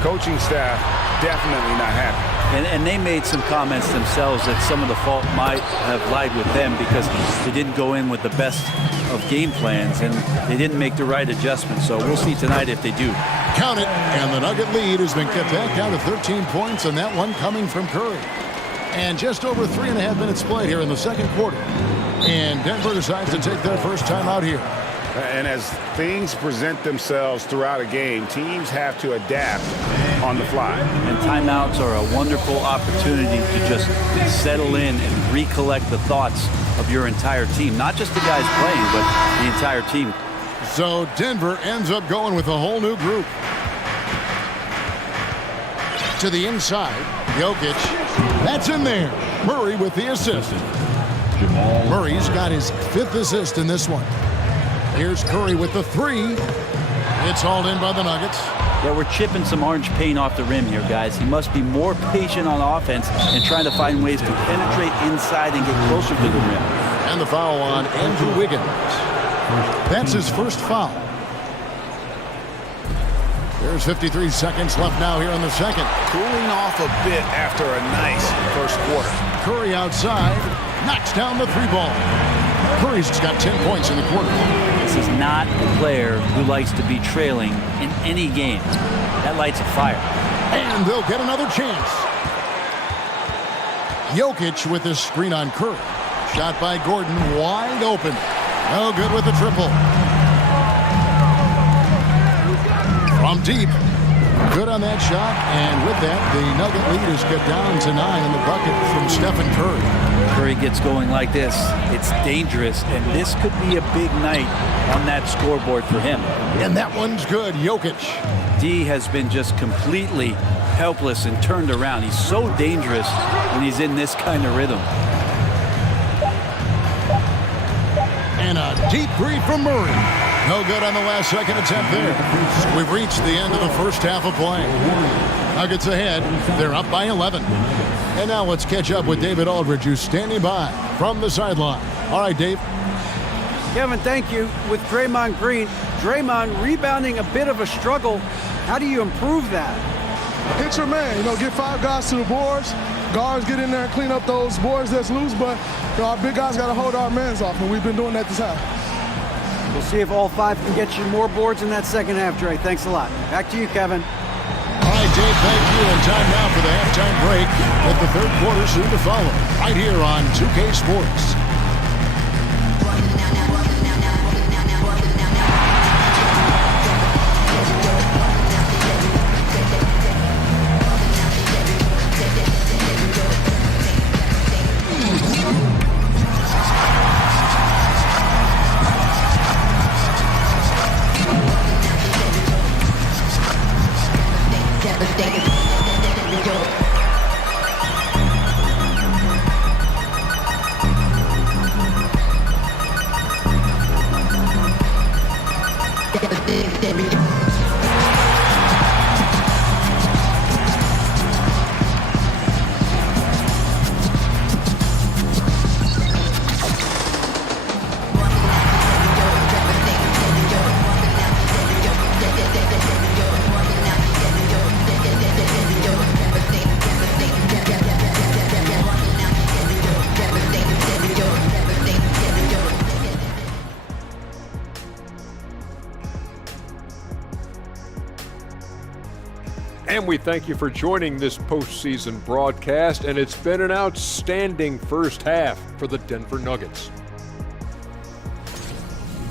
coaching staff definitely not happy. And they made some comments themselves that some of the fault might have lied with them because they didn't go in with the best of game plans and they didn't make the right adjustments. So we'll see tonight if they do. Count it, and the Nugget lead has been kept back down to 13 points, and that one coming from Curry. And just over 3.5 minutes played here in the second quarter. And Denver decides to take their first time out here. And as things present themselves throughout a game, teams have to adapt on the fly. And timeouts are a wonderful opportunity to just settle in and recollect the thoughts of your entire team. Not just the guys playing, but the entire team. So Denver ends up going with a whole new group. To the inside, Jokic. That's in there. Murray with the assist. Murray's got his 5th assist in this one. Here's Curry with the three. It's hauled in by the Nuggets. Yeah, we're chipping some orange paint off the rim here, guys. He must be more patient on offense and trying to find ways to penetrate inside and get closer to the rim. And the foul on Andrew Wiggins. That's his first foul. There's 53 seconds left now here in the second. Cooling off a bit after a nice first quarter. Curry outside, knocks down the three ball. Curry's got 10 points in the quarter. This is not a player who likes to be trailing in any game. That lights a fire. And they'll get another chance. Jokic with his screen on Curry. Shot by Gordon, wide open. No good with the triple. From deep. Good on that shot. And with that, the Nugget lead is cut down to 9 in the bucket from Stephen Curry. Curry gets going like this. It's dangerous, and this could be a big night on that scoreboard for him. And that one's good. Jokic. D has been just completely helpless and turned around. He's so dangerous when he's in this kind of rhythm. And a deep three from Murray. No good on the last second attempt there. We've reached the end of the first half of play. Nuggets ahead. They're up by 11. And now let's catch up with David Aldridge, who's standing by from the sideline. All right, Dave. Kevin, thank you. With Draymond Green, Draymond rebounding a bit of a struggle. How do you improve that? Hit your man. Get 5 guys to the boards. Guards get in there and clean up those boards that's loose, but our big guys got to hold our mans off, and we've been doing that this half. We'll see if all 5 can get you more boards in that second half, Dre. Thanks a lot. Back to you, Kevin. All right, Dave, thank you. And time now for the halftime break, with the third quarter soon to follow, right here on 2K Sports. And we thank you for joining this postseason broadcast, and it's been an outstanding first half for the Denver Nuggets.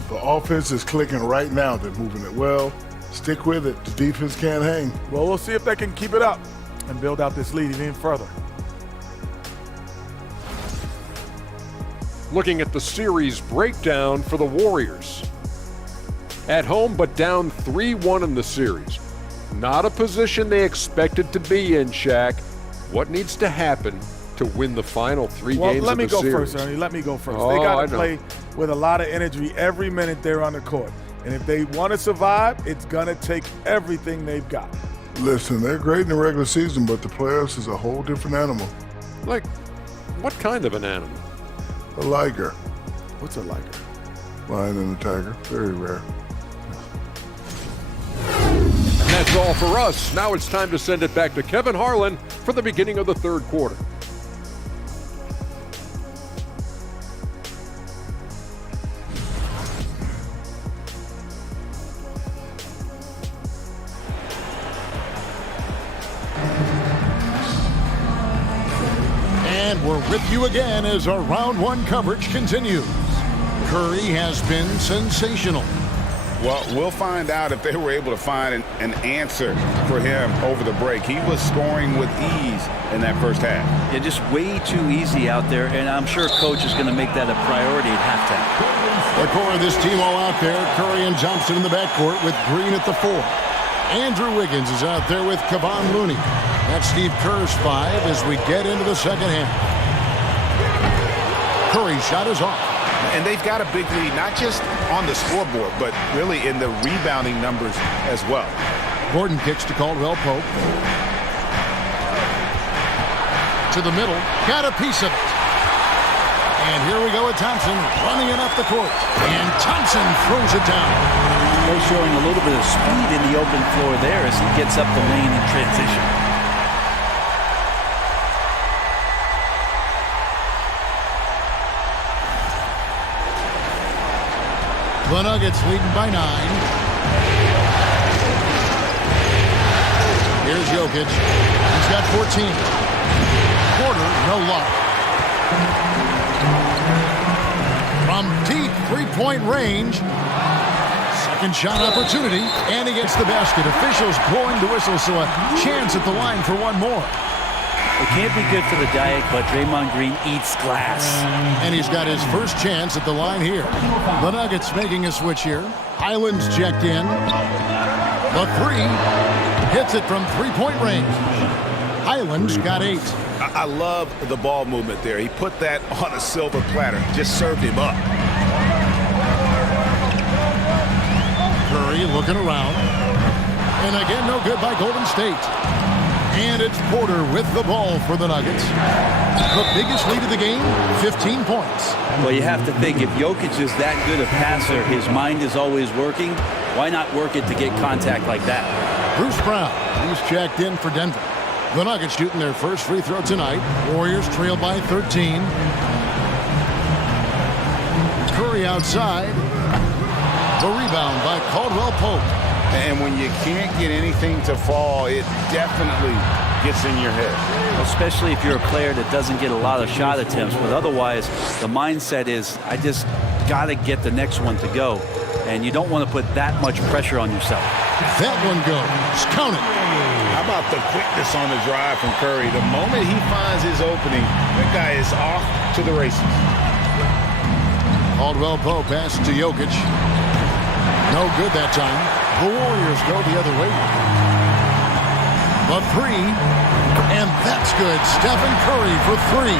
The offense is clicking right now. They're moving it well. Stick with it. The defense can't hang. Well, we'll see if they can keep it up and build out this lead even further. Looking at the series breakdown for the Warriors. At home, but down 3-1 in the series. Not a position they expected to be in, Shaq. What needs to happen to win the final 3 games of the series? Let me go first, Ernie. Let me go first. They got to play with a lot of energy every minute they're on the court. And if they want to survive, it's going to take everything they've got. Listen, they're great in the regular season, but the playoffs is a whole different animal. Like, what kind of an animal? A liger. What's a liger? Lion and a tiger. Very rare. And that's all for us. Now it's time to send it back to Kevin Harlan for the beginning of the third quarter. And we're with you again as our round one coverage continues. Curry has been sensational. Well, we'll find out if they were able to find an answer for him over the break. He was scoring with ease in that first half. Yeah, just way too easy out there, and I'm sure Coach is going to make that a priority at halftime. The core of this team all out there. Curry and Johnson in the backcourt with Green at the 4. Andrew Wiggins is out there with Kevon Looney. That's Steve Kerr's 5 as we get into the second half. Curry's shot is off. And they've got a big lead, not just on the scoreboard, but really in the rebounding numbers as well. Gordon kicks to Caldwell Pope. To the middle. Got a piece of it. And here we go with Thompson running it up the court. And Thompson throws it down. They're showing a little bit of speed in the open floor there as he gets up the lane in transition. The Nuggets leading by 9. Here's Jokic. He's got 14. Porter, no luck. From deep three-point range. Second shot opportunity, and he gets the basket. Officials blowing the whistle, so a chance at the line for one more. It can't be good for the diet, but Draymond Green eats glass. And he's got his first chance at the line here. The Nuggets making a switch here. Highland's checked in. The three. Hits it from three-point range. Highland's got 8. I love the ball movement there. He put that on a silver platter. Just served him up. Curry looking around. And again, no good by Golden State. And it's Porter with the ball for the Nuggets. The biggest lead of the game, 15 points. Well, you have to think, if Jokic is that good a passer, his mind is always working. Why not work it to get contact like that? Bruce Brown, he's checked in for Denver. The Nuggets shooting their first free throw tonight. Warriors trail by 13. Curry outside. The rebound by Caldwell Pope. And when you can't get anything to fall, it definitely gets in your head. Especially if you're a player that doesn't get a lot of shot attempts. But otherwise, the mindset is, I just got to get the next one to go. And you don't want to put that much pressure on yourself. That one goes. Count it. How about the quickness on the drive from Curry? The moment he finds his opening, that guy is off to the races. Caldwell Pope passes to Jokic. No good that time. The Warriors go the other way. The three, and that's good. Stephen Curry for 3.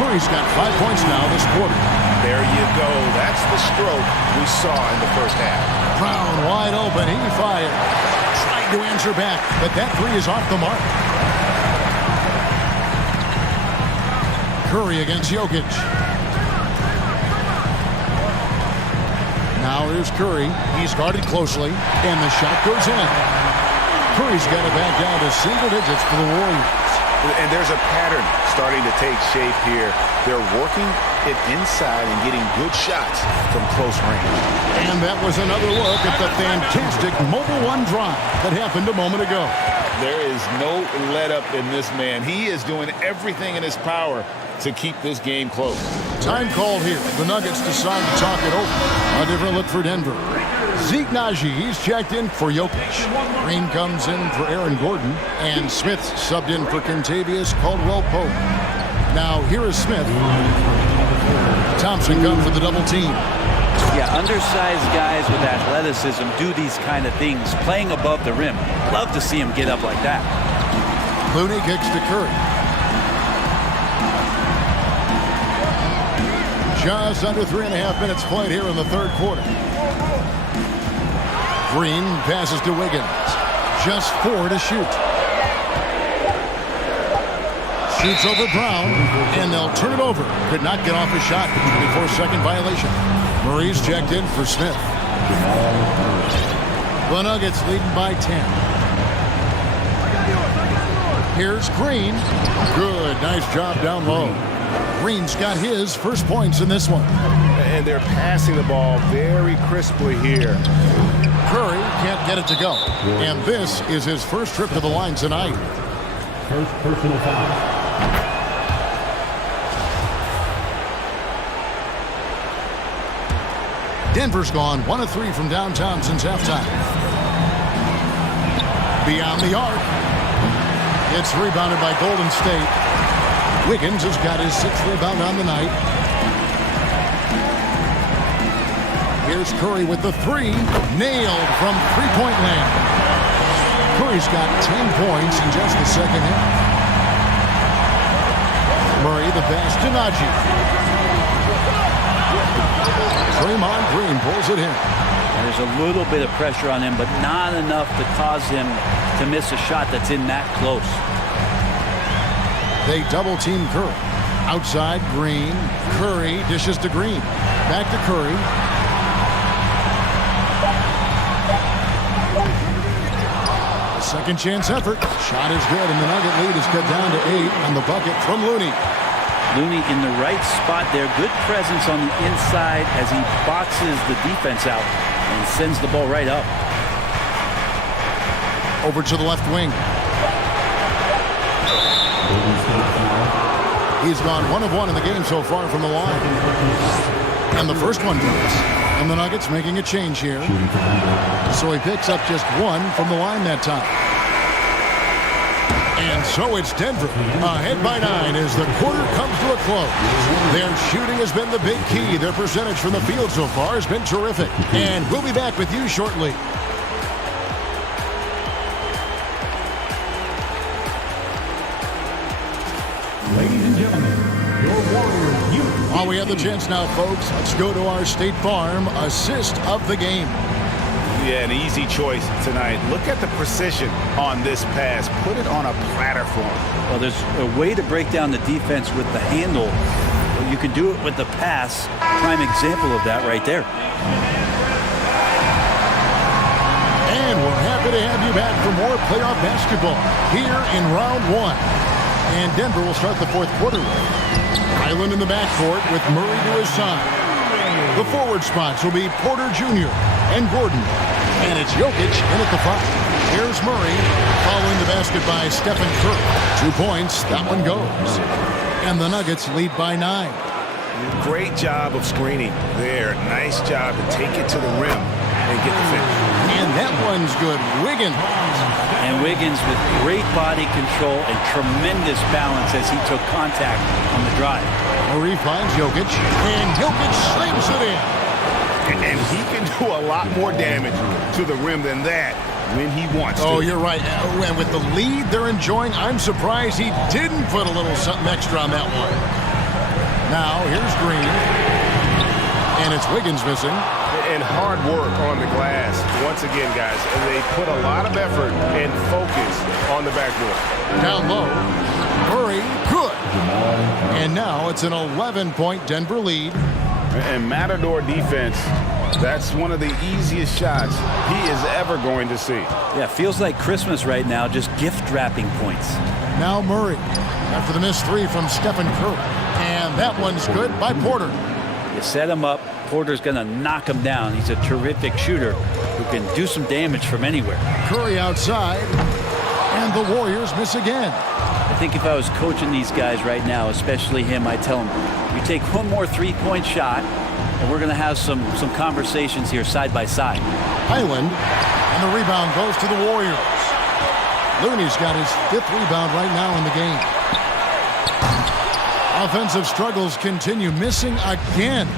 Curry's got 5 points now this quarter. There you go. That's the stroke we saw in the first half. Brown wide open. He fired. Tried to answer back, but that 3 is off the mark. Curry against Jokic. Now here's Curry. He's guarded closely, and the shot goes in. Curry's got it back down to single digits for the Warriors. And there's a pattern starting to take shape here. They're working it inside and getting good shots from close range. And that was another look at the fantastic Mobile One drive that happened a moment ago. There is no let up in this man. He is doing everything in his power to keep this game close. Time called here. The Nuggets decide to talk it over. A different look for Denver. Zeke Naji, he's checked in for Jokic. Green comes in for Aaron Gordon. And Smith subbed in for Kentavious Caldwell-Pope. Now here is Smith. Thompson comes for the double team. Yeah, undersized guys with athleticism do these kind of things, playing above the rim. Love to see him get up like that. Looney kicks to Curry. Just under 3.5 minutes played here in the third quarter. Green passes to Wiggins. Just 4 to shoot. Shoots over Brown, and they'll turn it over. Could not get off his shot. 24-second violation. Murray's checked in for Smith. The Nuggets leading by 10. Here's Green. Good, nice job down low. Green's got his first points in this one. And they're passing the ball very crisply here. Curry can't get it to go. And this is his first trip to the line tonight. First personal foul. Denver's gone 1 of 3 from downtown since halftime. Beyond the arc. It's rebounded by Golden State. Wiggins has got his 6th rebound on the night. Here's Curry with the 3. Nailed from three-point land. Curry's got 10 points in just the second half. Murray the pass to Naji. Draymond Green pulls it in. There's a little bit of pressure on him, but not enough to cause him to miss a shot that's in that close. They double team Curry. Outside, Green. Curry dishes to Green. Back to Curry. A second chance effort. Shot is good, and the Nugget lead is cut down to 8 on the bucket from Looney. Looney in the right spot there. Good presence on the inside as he boxes the defense out and sends the ball right up. Over to the left wing. He's gone 1 of 1 in the game so far from the line. And the first one goes. And the Nuggets making a change here. So he picks up just 1 from the line that time. And so it's Denver ahead by 9 as the quarter comes to a close. Their shooting has been the big key. Their percentage from the field so far has been terrific. And we'll be back with you shortly. Ladies and gentlemen, your Warriors youth. While we have the chance now, folks, let's go to our State Farm assist of the game. Yeah, an easy choice tonight. Look at the precision on this pass. Put it on a platter for him. Well, there's a way to break down the defense with the handle. You can do it with the pass. Prime example of that right there. And we're happy to have you back for more playoff basketball here in round 1. And Denver will start the fourth quarter with Highland in the backcourt with Murray to his side. The forward spots will be Porter Jr. and Gordon. And it's Jokic in at the 5. Here's Murray following the basket by Stephen Curry. 2 points, that one goes. And the Nuggets lead by 9. Great job of screening there. Nice job to take it to the rim and get the finish. And that one's good. Wiggins. And Wiggins with great body control and tremendous balance as he took contact on the drive. Murray finds Jokic, and Jokic slams it in. And he can do a lot more damage to the rim than that when he wants to. Oh, you're right. And with the lead they're enjoying, I'm surprised he didn't put a little something extra on that one. Now, here's Green. And it's Wiggins missing. And hard work on the glass. Once again, guys, they put a lot of effort and focus on the backboard. Down low. Murray, good. And now it's an 11-point Denver lead. And Matador defense, that's one of the easiest shots he is ever going to see. Yeah, feels like Christmas right now, just gift wrapping points. Now Murray, after the missed 3 from Stephen Curry. And that one's good by Porter. You set him up, Porter's going to knock him down. He's a terrific shooter who can do some damage from anywhere. Curry outside, and the Warriors miss again. I think if I was coaching these guys right now, especially him, I'd tell him, you take one more three-point shot, and we're going to have some conversations here side by side. Highland, and the rebound goes to the Warriors. Looney's got his 5th rebound right now in the game. Offensive struggles continue, missing again.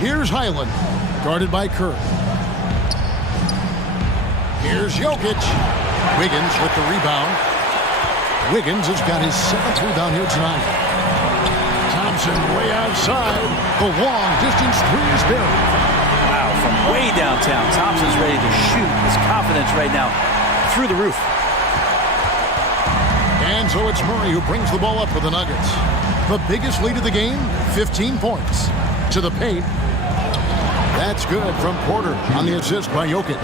Here's Highland, guarded by Curry. Here's Jokic. Wiggins with the rebound. Wiggins has got his 7th rebound here tonight. Thompson way outside. The long distance three is buried. Wow, from way downtown, Thompson's ready to shoot. His confidence right now through the roof. And so it's Murray who brings the ball up for the Nuggets. The biggest lead of the game, 15 points. To the paint. That's good from Porter on the assist by Jokic.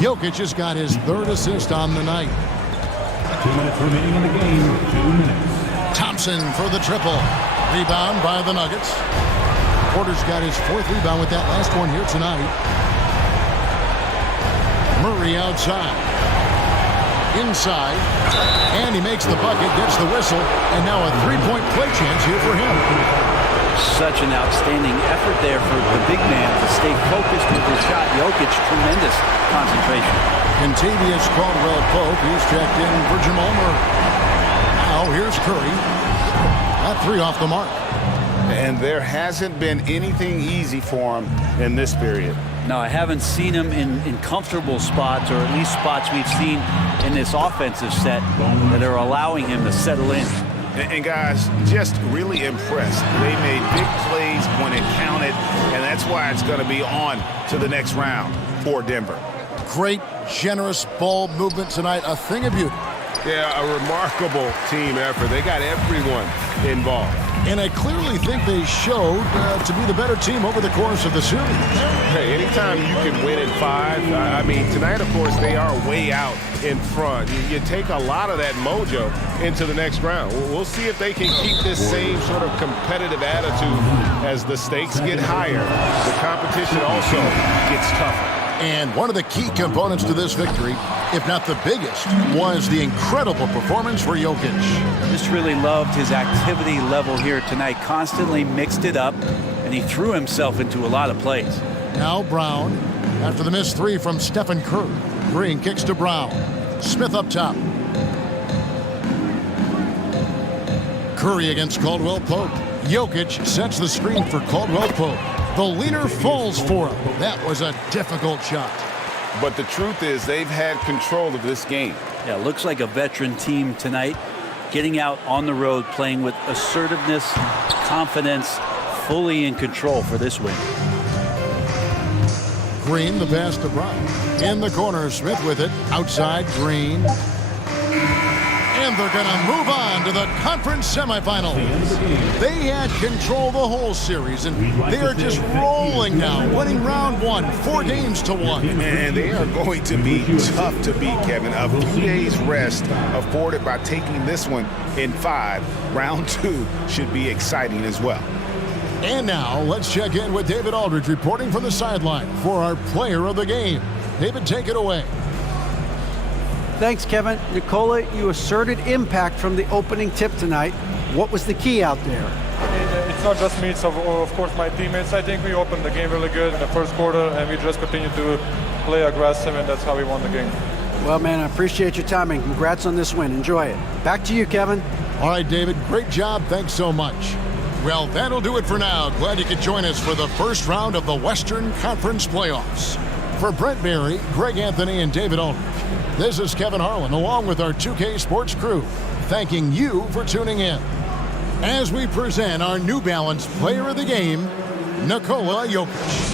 Jokic has got his 3rd assist on the night. 2 minutes remaining in the game. 2 minutes. Thompson for the triple. Rebound by the Nuggets. Porter's got his 4th rebound with that last one here tonight. Murray outside. Inside. And he makes the bucket, gets the whistle, and now a 3-point play chance here for him. Such an outstanding effort there for the big man to stay focused with his shot. Jokic, tremendous concentration. Contavious Caldwell-Pope, he's checked in for Jamal Murray. Now here's Curry. That 3 off the mark. And there hasn't been anything easy for him in this period. No, I haven't seen him in comfortable spots, or at least spots we've seen in this offensive set that are allowing him to settle in. And guys, just really impressed. They made big plays when it counted, and that's why it's going to be on to the next round for Denver. Great, generous ball movement tonight. A thing of beauty. Yeah, a remarkable team effort. They got everyone involved. And I clearly think they showed to be the better team over the course of the series. Hey, anytime you can win in 5, I mean, tonight, of course, they are way out in front. You take a lot of that mojo into the next round. We'll see if they can keep this same sort of competitive attitude as the stakes get higher. The competition also gets tougher. And one of the key components to this victory, if not the biggest, was the incredible performance for Jokic. Just really loved his activity level here tonight. Constantly mixed it up, and he threw himself into a lot of plays. Now Brown, after the missed 3 from Stephen Curry. Green kicks to Brown. Smith up top. Curry against Caldwell Pope. Jokic sets the screen for Caldwell Pope. The leaner falls for him. That was a difficult shot. But the truth is they've had control of this game. Yeah, looks like a veteran team tonight, getting out on the road, playing with assertiveness, confidence, fully in control for this win. Green, the pass to Brown. In the corner, Smith with it. Outside, Green. And they're going to move on to the conference semifinals. They had control the whole series, and they are just rolling now, winning round 1, 4 games to 1. And they are going to be tough to beat, Kevin. A few days rest afforded by taking this one in 5. Round 2 should be exciting as well. And now let's check in with David Aldridge reporting from the sideline for our player of the game. David, take it away. Thanks, Kevin. Nikola, you asserted impact from the opening tip tonight. What was the key out there? It's not just me, it's of course my teammates. I think we opened the game really good in the first quarter, and we just continued to play aggressive, and that's how we won the game. Well, man, I appreciate your time, and congrats on this win. Enjoy it. Back to you, Kevin. All right, David, great job. Thanks so much. Well, that'll do it for now. Glad you could join us for the first round of the Western Conference Playoffs. For Brent Barry, Greg Anthony, and David Aldridge, this is Kevin Harlan along with our 2K Sports crew, thanking you for tuning in. As we present our New Balance Player of the Game, Nikola Jokic.